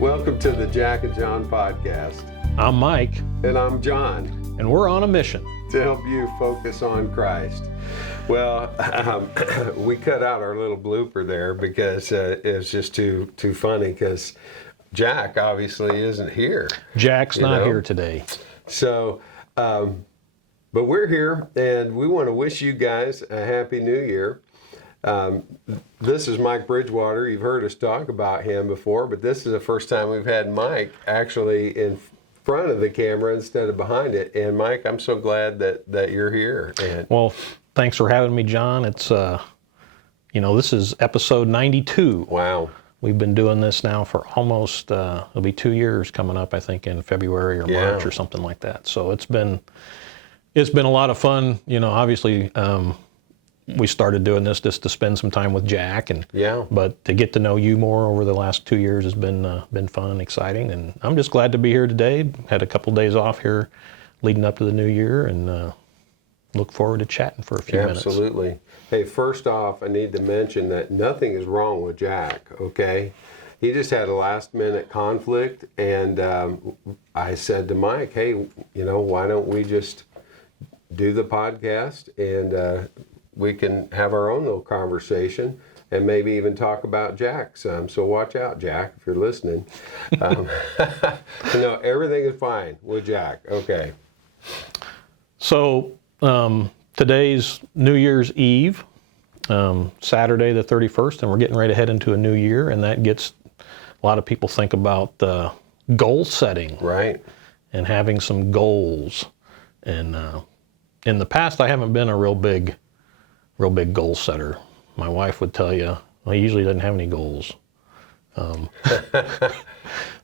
Welcome to the Jack and John podcast. I'm Mike. And I'm John. And we're on a mission to help you focus on Christ. Well, we cut out our little blooper there because it's just too funny because Jack obviously isn't here. Jack's not here today. So, but we're here and we want to wish you guys a Happy New Year. This is Mike Bridgewater. You've heard us talk about him before, but this is the first time we've had Mike actually in front of the camera instead of behind it. And Mike, I'm so glad that you're here. And well, thanks for having me, John. It's this is episode 92. Wow. We've been doing this now for almost it'll be 2 years coming up, I think, in February or March or something like that. So it's been a lot of fun. Obviously, we started doing this just to spend some time with Jack, but to get to know you more over the last 2 years has been fun and exciting. And I'm just glad to be here today. Had a couple days off here leading up to the new year, and look forward to chatting for a few minutes. Absolutely. Hey, first off, I need to mention that nothing is wrong with Jack, okay? He just had a last-minute conflict, and I said to Mike, hey, why don't we just do the podcast, and we can have our own little conversation and maybe even talk about Jack some. So watch out, Jack, if you're listening. No, everything is fine with Jack. Okay. So today's New Year's Eve, Saturday the 31st, and we're getting ready to head into a new year, and that gets a lot of people think about goal setting. Right. And having some goals. And in the past, I haven't been a real big goal setter. My wife would tell you, well, he usually doesn't have any goals.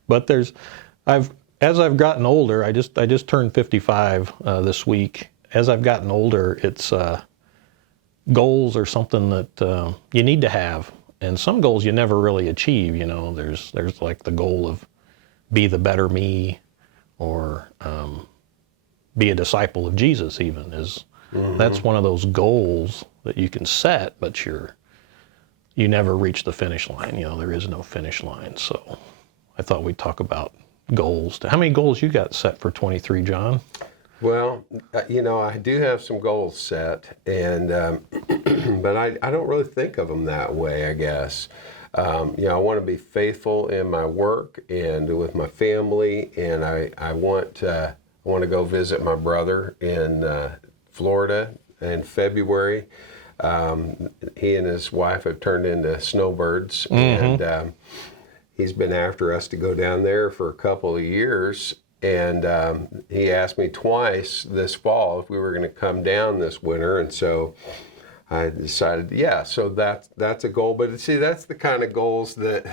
But as I've gotten older, I just turned 55 this week. As I've gotten older, it's goals are something that you need to have, and some goals you never really achieve. There's like the goal of be the better me, or be a disciple of Jesus. Even that's one of those goals that you can set, but you never reach the finish line. There is no finish line. So I thought we'd talk about goals. How many goals you got set for 23, John? Well, I do have some goals set, and but I don't really think of them that way, I guess. I want to be faithful in my work and with my family, and I want to go visit my brother in Florida in February. He and his wife have turned into snowbirds, and he's been after us to go down there for a couple of years. And he asked me twice this fall if we were going to come down this winter, and so I decided, so that's a goal. But see, that's the kind of goals that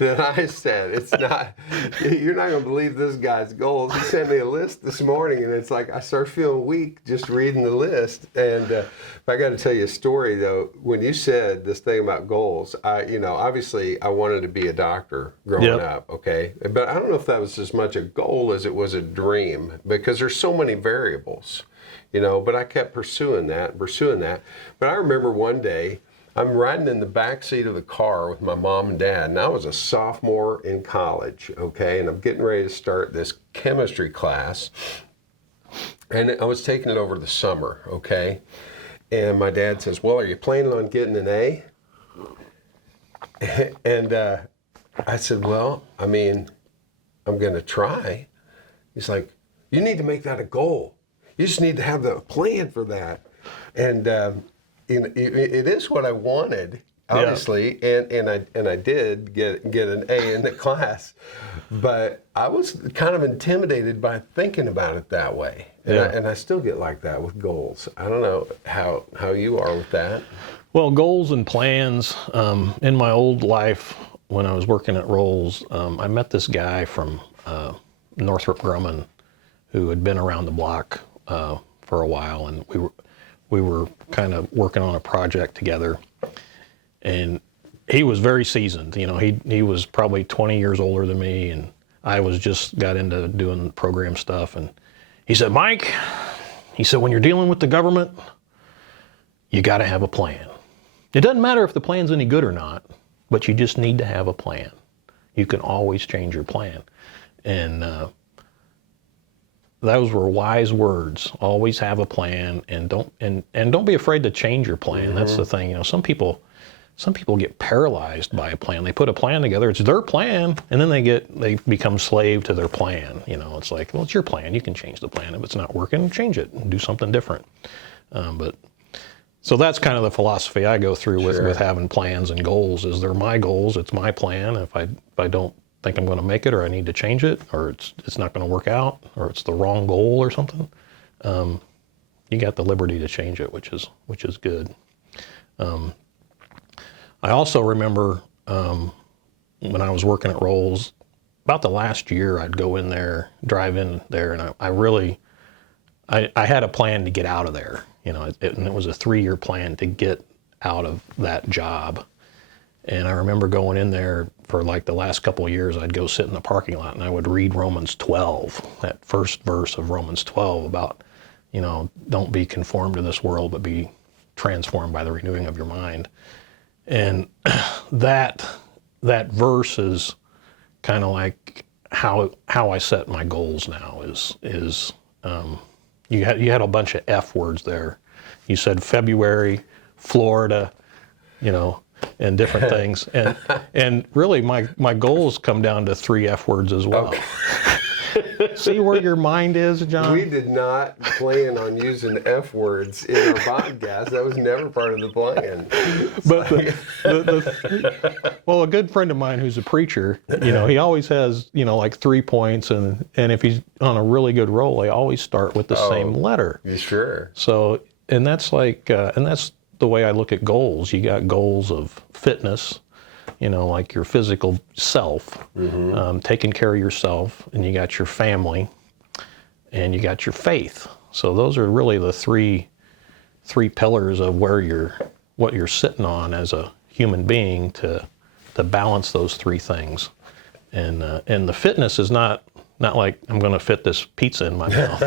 I set. It's not, you're not going to believe this guy's goals. He sent me a list this morning, and it's like I start feeling weak just reading the list. And I got to tell you a story, though. When you said this thing about goals, obviously I wanted to be a doctor growing up, okay? But I don't know if that was as much a goal as it was a dream, because there's so many variables. But I kept pursuing that. But I remember one day, I'm riding in the back seat of the car with my mom and dad, and I was a sophomore in college, okay? And I'm getting ready to start this chemistry class, and I was taking it over the summer, okay? And my dad says, well, are you planning on getting an A? And I said, well, I'm going to try. He's like, you need to make that a goal. You just need to have a plan for that. And it is what I wanted, obviously, and I did get an A in the class, but I was kind of intimidated by thinking about it that way, and I still get like that with goals. I don't know how you are with that. Well, goals and plans. In my old life, when I was working at Rolls, I met this guy from Northrop Grumman who had been around the block for a while, and we were kind of working on a project together, and he was very seasoned. He was probably 20 years older than me, and I was just got into doing program stuff. And he said, Mike, when you're dealing with the government, you got to have a plan. It doesn't matter if the plan's any good or not, but you just need to have a plan. You can always change your plan. And those were wise words. Always have a plan, and don't be afraid to change your plan. That's the thing. You know, some people get paralyzed by a plan. They put a plan together, it's their plan, and then they become slave to their plan. You know, it's like, well, it's your plan. You can change the plan. If it's not working, change it and do something different. So that's kind of the philosophy I go through with having plans and goals. Is they're my goals, it's my plan. If I don't think I'm going to make it, or I need to change it, or it's not going to work out, or it's the wrong goal or something, you got the liberty to change it, which is good. I also remember when I was working at Rolls, about the last year, I'd go in there, drive in there, and I had a plan to get out of there. You know, and it was a 3-year plan to get out of that job. And I remember going in there for like the last couple of years, I'd go sit in the parking lot and I would read Romans 12, that first verse of Romans 12 about, you know, don't be conformed to this world, but be transformed by the renewing of your mind. And that verse is kind of like how I set my goals now is you had a bunch of F words there. You said February, Florida, you know, and different things. And really my goals come down to 3 F words as well. Okay. See where your mind is, John? We did not plan on using F words in our podcast. That was never part of the plan. But well, a good friend of mine who's a preacher, you know, he always has, you know, like 3 points, and if he's on a really good roll, they always start with the same letter. Sure. So, and that's like, and that's the way I look at goals. You got goals of fitness, you know, like your physical self, taking care of yourself, and you got your family, and you got your faith. So those are really the three pillars of what you're sitting on as a human being to balance those 3 things. And the fitness is not like I'm going to fit this pizza in my mouth.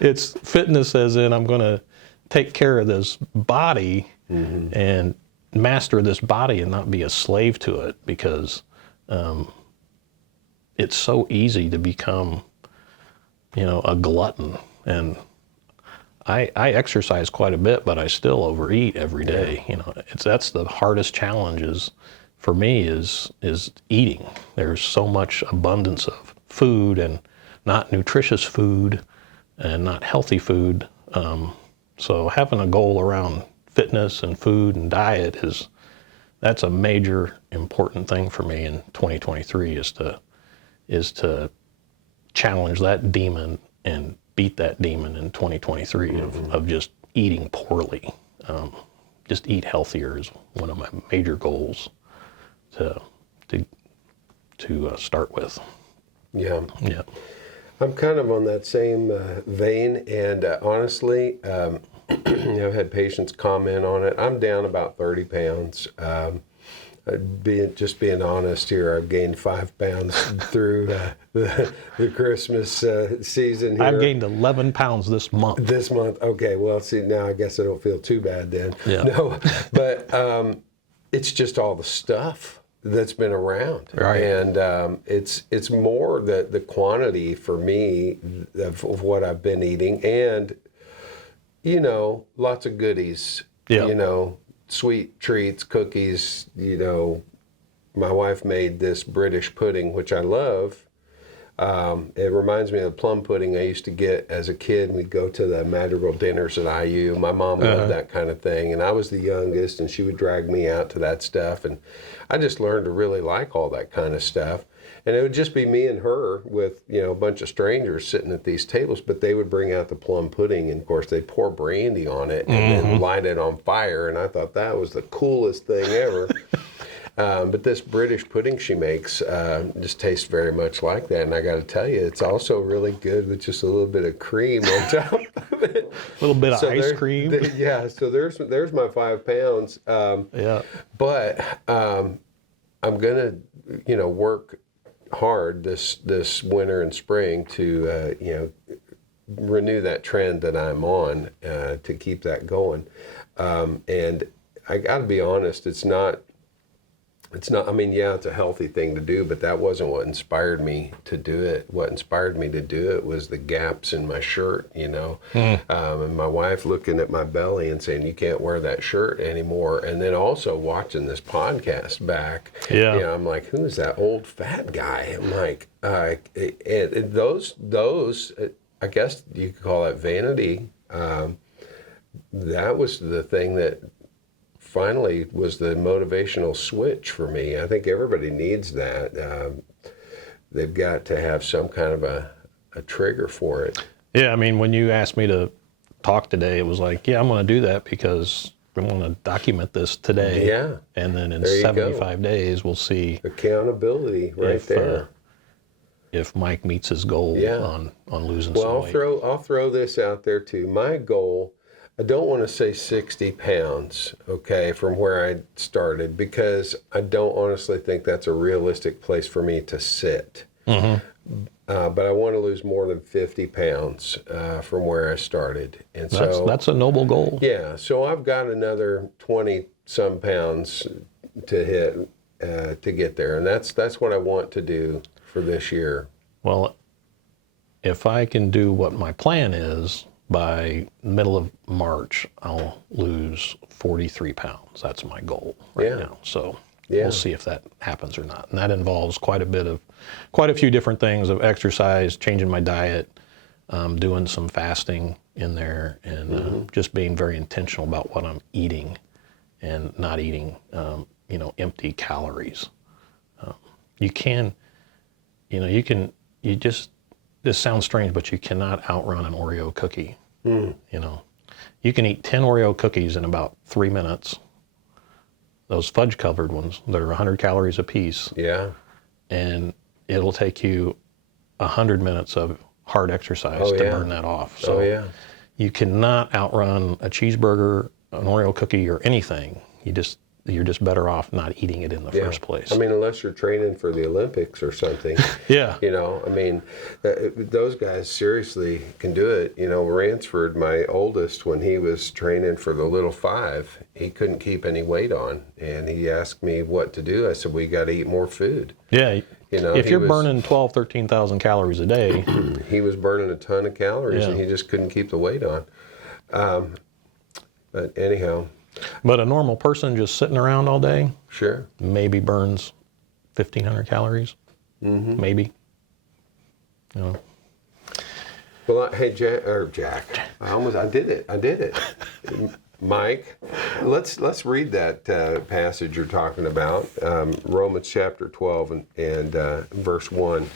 It's fitness as in I'm going to take care of this body and master this body and not be a slave to it, because it's so easy to become, you know, a glutton. And I exercise quite a bit, but I still overeat every day. You know, that's the hardest challenge for me is eating. There's so much abundance of food, and not nutritious food and not healthy food. So having a goal around fitness and food and diet that's a major important thing for me in 2023 is to challenge that demon and beat that demon in 2023 of just eating poorly. Just eat healthier is one of my major goals to start with. Yeah. Yeah. I'm kind of on that same vein, and honestly, I've had patients comment on it. I'm down about 30 pounds. Just being honest here, I've gained 5 pounds through the Christmas season here. I've gained 11 pounds this month. This month, okay. Well, see, now I guess I don't feel too bad then. Yeah. No, but it's just all the stuff that's been around, right? And it's more the quantity for me of what I've been eating, and you know, lots of goodies. Yeah. You know, sweet treats, cookies. You know, my wife made this British pudding, which I love. It reminds me of the plum pudding I used to get as a kid. We'd go to the Madrigal dinners at IU. My mom loved that kind of thing, and I was the youngest, and she would drag me out to that stuff, and I just learned to really like all that kind of stuff. And it would just be me and her with, you know, a bunch of strangers sitting at these tables, but they would bring out the plum pudding, and of course they'd pour brandy on it and then light it on fire, and I thought that was the coolest thing ever. But this British pudding she makes just tastes very much like that. And I got to tell you, it's also really good with just a little bit of cream on top of it. A little bit of ice cream. Yeah, so there's my 5 pounds. Yeah. But I'm going to, you know, work hard this winter and spring to, you know, renew that trend that I'm on to keep that going. And I got to be honest, it's not it's not, I mean, yeah, it's a healthy thing to do, but that wasn't what inspired me to do it. What inspired me to do it was the gaps in my shirt, you know, and my wife looking at my belly and saying, you can't wear that shirt anymore. And then also watching this podcast back, Yeah. you know, I'm like, who's that old fat guy? I'm like, and those, I guess you could call it vanity. That was the thing that finally was the motivational switch for me. I think everybody needs that. They've got to have some kind of a trigger for it. Yeah, I mean, when you asked me to talk today, it was like, yeah, I'm going to do that because I want to document this today. Yeah. And then in There you 75 days, we'll see Accountability right there. If Mike meets his goal on losing Well, some weight. I'll throw this out there too. My goal, I don't want to say 60 pounds, okay, from where I started, because I don't honestly think that's a realistic place for me to sit. But I want to lose more than 50 pounds from where I started. And That's a noble goal. yeah, so I've got another 20 some pounds to hit to get there. And that's what I want to do for this year. Well, if I can do what my plan is, by middle of March, I'll lose 43 pounds. That's my goal right now. So we'll see if that happens or not. And that involves quite a few different things of exercise, changing my diet, doing some fasting in there, and just being very intentional about what I'm eating and not eating, empty calories. This sounds strange, but you cannot outrun an Oreo cookie. You know, you can eat 10 Oreo cookies in about 3 minutes. Those fudge covered ones, they're 100 calories a piece. Yeah. And it'll take you 100 minutes of hard exercise to burn that off. So you cannot outrun a cheeseburger, an Oreo cookie, or anything. You're just better off not eating it in the first place. I mean, unless you're training for the Olympics or something. Yeah. You know, I mean, those guys seriously can do it. You know, Ransford, my oldest, when he was training for the Little Five, he couldn't keep any weight on. And he asked me what to do. I said, we got to eat more food. Yeah. You know, if you're burning 13,000 calories a day. He was burning a ton of calories and he just couldn't keep the weight on. But anyhow. But a normal person just sitting around all day, maybe burns 1,500 calories, maybe. You know. Well, hey, Jack, I did it. Mike, let's read that passage you're talking about, Romans chapter 12 and verse 1,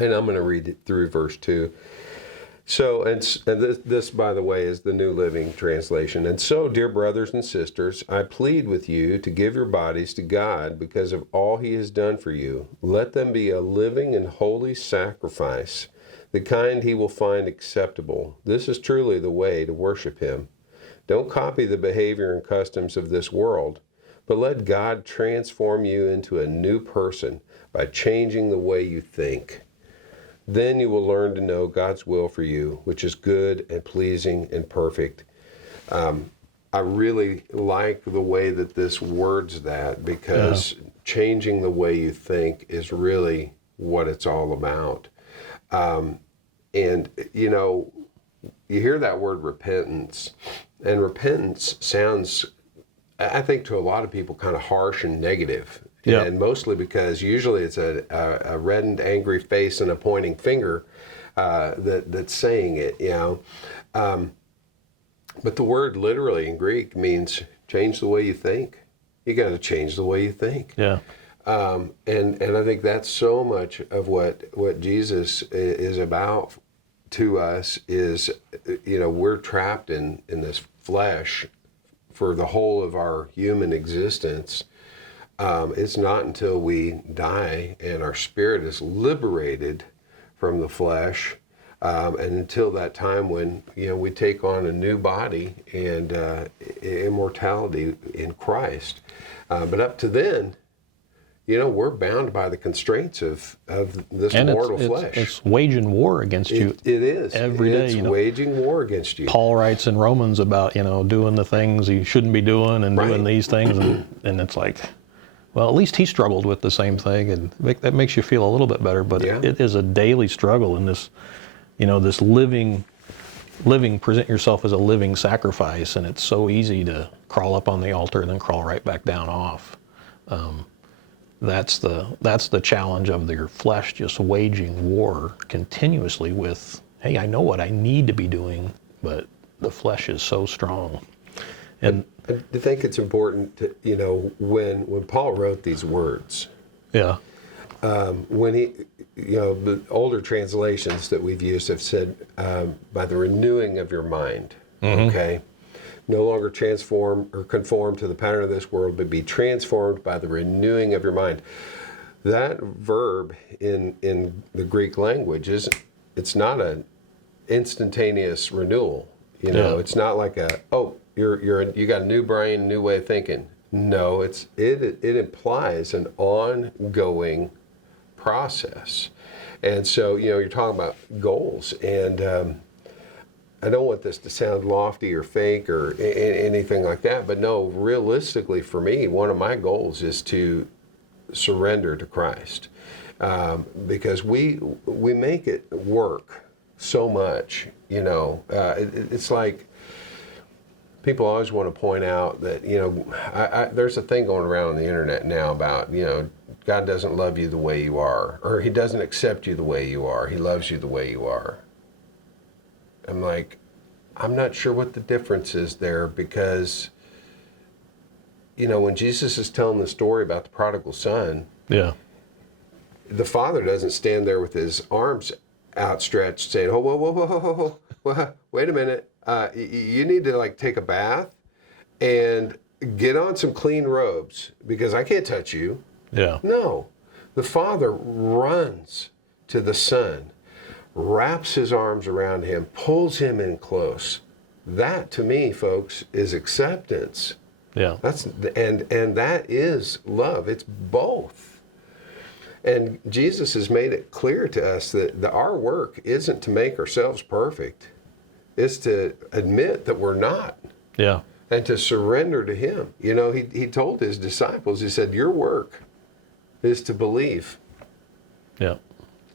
and I'm going to read it through verse 2. So, and this, by the way, is the New Living Translation. And so, dear brothers and sisters, I plead with you to give your bodies to God because of all He has done for you. Let them be a living and holy sacrifice, the kind He will find acceptable. This is truly the way to worship Him. Don't copy the behavior and customs of this world, but let God transform you into a new person by changing the way you think. Then you will learn to know God's will for you, which is good and pleasing and perfect. I really like the way that this words that, because changing the way you think is really what it's all about. And, you know, you hear that word repentance, and repentance sounds, I think, to a lot of people kind of harsh and negative. Yeah. And mostly because usually it's a reddened, angry face and a pointing finger that's saying it, you know. But the word literally in Greek means change the way you think. You got to change the way you think. Yeah. And I think that's so much of what Jesus is about to us is, you know, we're trapped in this flesh for the whole of our human existence. It's not until we die and our spirit is liberated from the flesh, and until that time when, you know, we take on a new body and immortality in Christ. But up to then, you know, we're bound by the constraints of this mortal flesh. It's waging war against you. It is. Every day. It's waging war against you. Paul writes in Romans about, you know, doing the things you shouldn't be doing and doing these things. And it's like, Well, at least he struggled with the same thing, and that makes you feel a little bit better. But Yeah. it is a daily struggle in this, this living, present yourself as a living sacrifice, and it's so easy to crawl up on the altar and then crawl right back down off. That's the challenge of your flesh just waging war continuously with, hey, I know what I need to be doing, but the flesh is so strong. And I think it's important to, when Paul wrote these words, yeah, when he, the older translations that we've used have said, by the renewing of your mind, okay? No longer transform or conform to the pattern of this world, but be transformed by the renewing of your mind. That verb in the Greek language it's not an instantaneous renewal. It's not like you got a new brain, new way of thinking. No, it implies an ongoing process. And so, you're talking about goals, and I don't want this to sound lofty or fake or anything like that, but no, realistically for me, one of my goals is to surrender to Christ, because we make it work so much. It's like people always want to point out that there's a thing going around on the internet now about God doesn't love you the way you are, or He doesn't accept you the way you are. He loves you the way you are. I'm like, I'm not sure what the difference is there, because when Jesus is telling the story about the prodigal son, yeah, the father doesn't stand there with his arms outstretched saying, "Oh, whoa, whoa, whoa, whoa, whoa, wait a minute, you need to take a bath and get on some clean robes because I can't touch you." yeah, No, the father runs to the son, wraps his arms around him, pulls him in close. That, to me, folks, is acceptance. yeah, And that is love. It's both. And Jesus has made it clear to us that our work isn't to make ourselves perfect. It's to admit that we're not. yeah, And to surrender to Him. He told His disciples, He said, your work is to believe. yeah.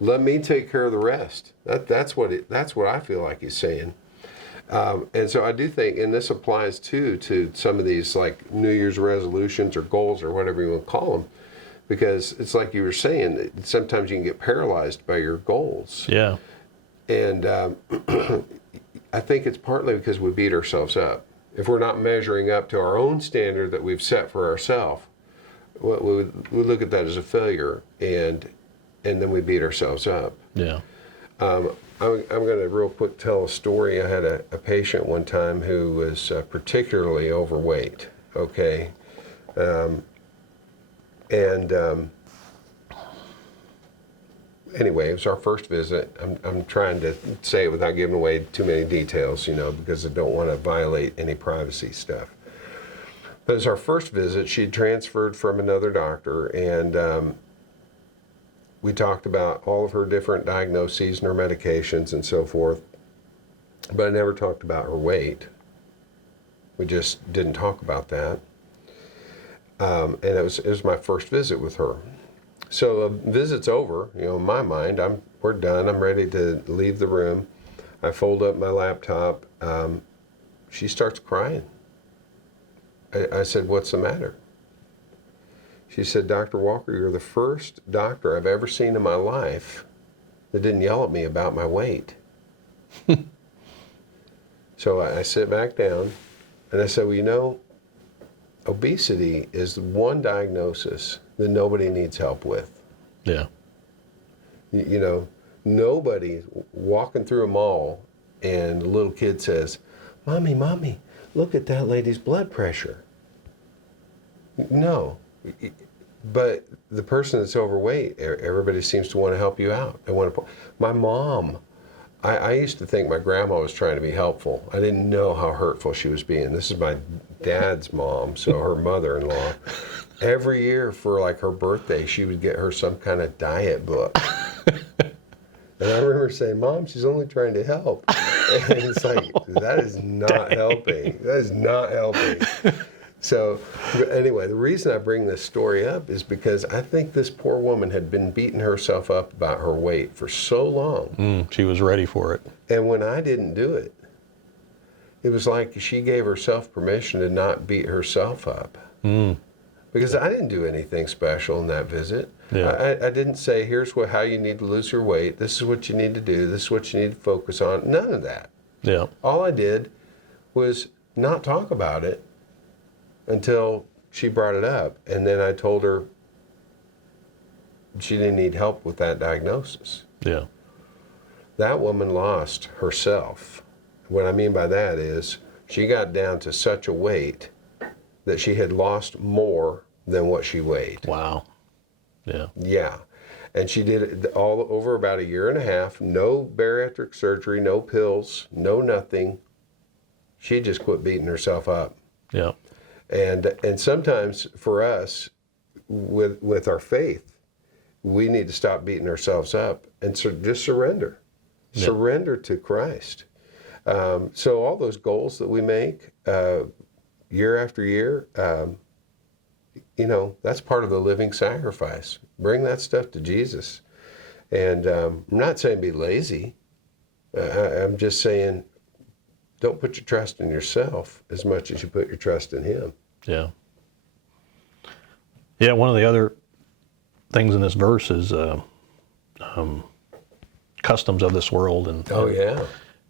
Let me take care of the rest. That's what I feel like He's saying. And so I do think, and this applies too to some of these New Year's resolutions or goals or whatever you want to call them, because it's like you were saying, that sometimes you can get paralyzed by your goals. Yeah. And I think it's partly because we beat ourselves up. If we're not measuring up to our own standard that we've set for ourselves, we look at that as a failure, and then we beat ourselves up. Yeah. I'm going to real quick tell a story. I had a patient one time who was particularly overweight, okay? Anyway, it was our first visit. I'm trying to say it without giving away too many details, because I don't want to violate any privacy stuff. But as our first visit, she'd transferred from another doctor, and we talked about all of her different diagnoses and her medications and so forth, but I never talked about her weight. We just didn't talk about that. And it was my first visit with her. So the visit's over, in my mind, we're done, I'm ready to leave the room. I fold up my laptop. She starts crying. I said, "What's the matter?" She said, "Dr. Walker, you're the first doctor I've ever seen in my life that didn't yell at me about my weight." So I sit back down and I said, "Well, obesity is one diagnosis that nobody needs help with." Yeah. Nobody walking through a mall and a little kid says, Mommy, look at that lady's blood pressure." No. But the person that's overweight, everybody seems to want to help you out. My mom, I used to think my grandma was trying to be helpful. I didn't know how hurtful she was being. This is my dad's mom, so her mother-in-law. Every year for her birthday, she would get her some kind of diet book. And I remember saying, "Mom, she's only trying to help." And it's like, that is not helping. That is not helping. So anyway, the reason I bring this story up is because I think this poor woman had been beating herself up about her weight for so long. She was ready for it. And when I didn't do it, it was like she gave herself permission to not beat herself up. Because I didn't do anything special in that visit. Yeah. I didn't say, here's how you need to lose your weight. This is what you need to do. This is what you need to focus on. None of that. Yeah. All I did was not talk about it until she brought it up. And then I told her she didn't need help with that diagnosis. Yeah. That woman lost herself. What I mean by that is she got down to such a weight that she had lost more than what she weighed. Wow. Yeah. Yeah. And she did it all over about a year and a half. No bariatric surgery, no pills, no nothing. She just quit beating herself up. Yeah. And sometimes for us, with our faith, we need to stop beating ourselves up and just surrender. Yeah. Surrender to Christ. So all those goals that we make year after year, that's part of the living sacrifice. Bring that stuff to Jesus. And I'm not saying be lazy. I'm just saying don't put your trust in yourself as much as you put your trust in Him. Yeah. Yeah, one of the other things in this verse is customs of this world.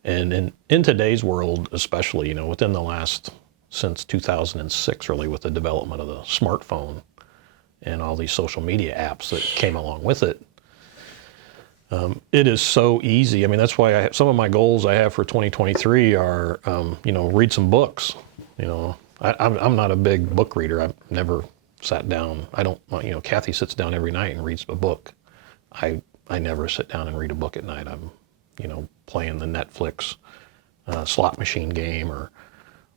And in today's world, especially, within the last, since 2006, really, with the development of the smartphone and all these social media apps that came along with it, it is so easy. I mean, that's why some of my goals I have for 2023 are, read some books. I'm not a big book reader. I've never sat down. I don't, Kathy sits down every night and reads a book. I never sit down and read a book at night. I'm, playing the Netflix slot machine game or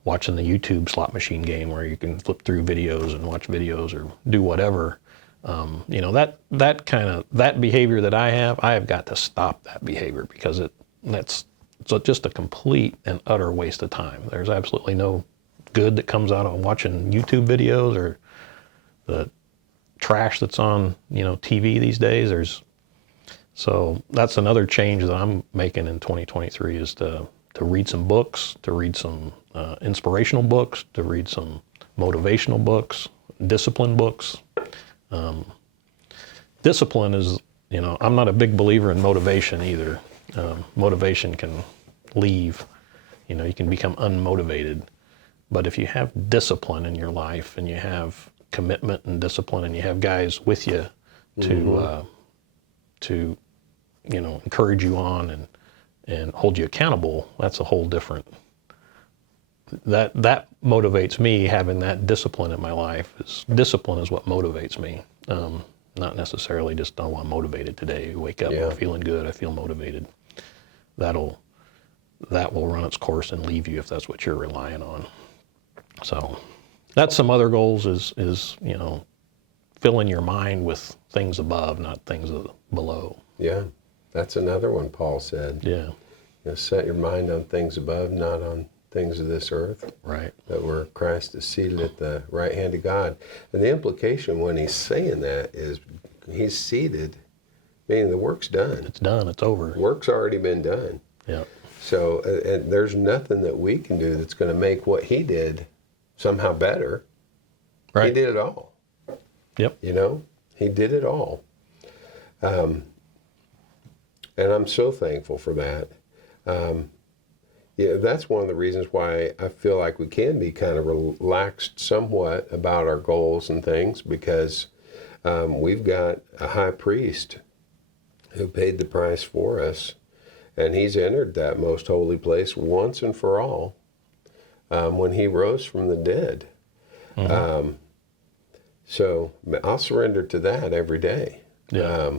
watching the YouTube slot machine game where you can flip through videos and watch videos or do whatever. That behavior that I have got to stop that behavior because it's just a complete and utter waste of time. There's absolutely no good that comes out of watching YouTube videos or the trash that's on, TV these days. So that's another change that I'm making in 2023 is to read some books, to read some inspirational books, to read some motivational books, discipline books. Discipline is, I'm not a big believer in motivation either. Motivation can leave, you can become unmotivated. But if you have discipline in your life and you have commitment and discipline and you have guys with you to encourage you on and hold you accountable, that's a whole different, that motivates me. Having that discipline in my life discipline is what motivates me. Not necessarily just, oh, I'm motivated today. Wake up, I'm feeling good, I feel motivated. That will run its course and leave you if that's what you're relying on. So that's some other goals is filling your mind with things above, not things below. Yeah, that's another one Paul said. Yeah. Set your mind on things above, not on things of this earth. Right. That where Christ is seated at the right hand of God. And the implication when he's saying that is he's seated, meaning the work's done. It's done. It's over. Work's already been done. Yeah. So, and there's nothing that we can do that's going to make what he did somehow better. Right. He did it all. Yep. He did it all. And I'm so thankful for that. That's one of the reasons why I feel like we can be kind of relaxed somewhat about our goals and things, because we've got a high priest who paid the price for us, and he's entered that most holy place once and for all when he rose from the dead. Mm-hmm. So I'll surrender to that every day. Yeah.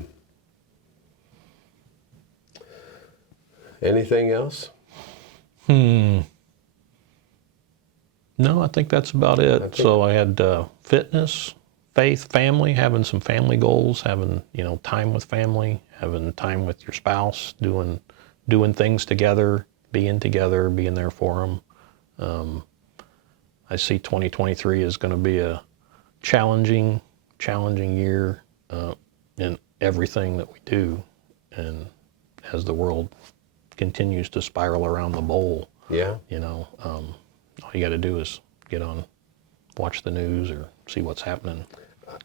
Anything else? No, I think that's about it. So I had fitness, faith, family, having some family goals, having time with family, having time with your spouse, doing things together, being there for them. I see 2023 is going to be a challenging year in everything that we do, and as the world continues to spiral around the bowl, all you got to do is watch the news or see what's happening.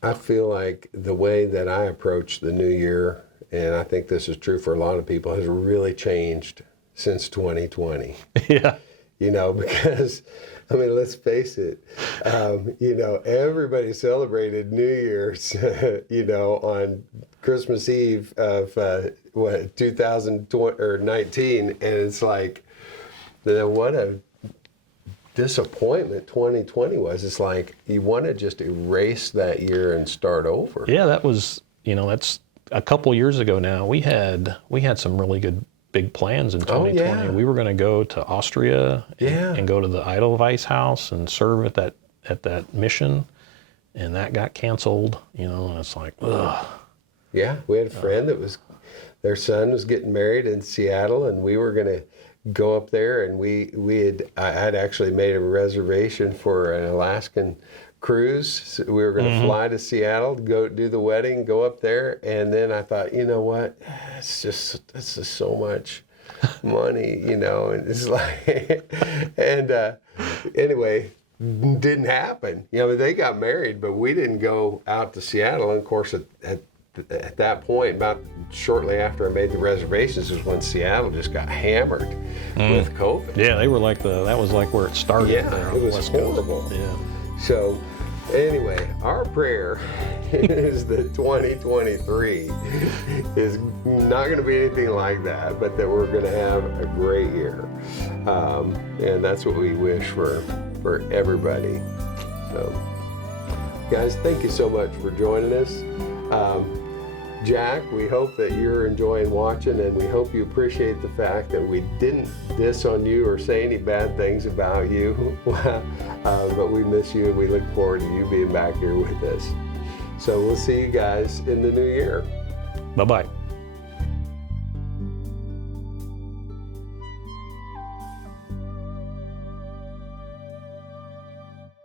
I feel like the way that I approach the new year, and I think this is true for a lot of people, has really changed since 2020. Yeah. Because, let's face it, everybody celebrated New Year's, on Christmas Eve of, 2019, and it's like, what a disappointment 2020 was. It's like you want to just erase that year and start over. Yeah, that was, that's a couple years ago now. We had some really good big plans in 2020. Oh, yeah. We were going to go to Austria and go to the Edelweiss house and serve at that mission, and that got canceled, and it's like, ugh. Yeah, we had a friend their son was getting married in Seattle, and we were going to go up there, and I had actually made a reservation for an Alaskan cruise. So we were going to fly to Seattle, go do the wedding, go up there, and then I thought, you know what, this is so much money, and it's like, and anyway, didn't happen. They got married, but we didn't go out to Seattle. And of course, at that point, about shortly after I made the reservations, is when Seattle just got hammered with COVID. Yeah, they were that was like where it started. Yeah, it was horrible. Yeah. So, anyway, our prayer is that 2023 is not going to be anything like that, but that we're going to have a great year. And that's what we wish for everybody. So, guys, thank you so much for joining us. Jack, we hope that you're enjoying watching, and we hope you appreciate the fact that we didn't diss on you or say any bad things about you, but we miss you, and we look forward to you being back here with us. So we'll see you guys in the new year. Bye-bye.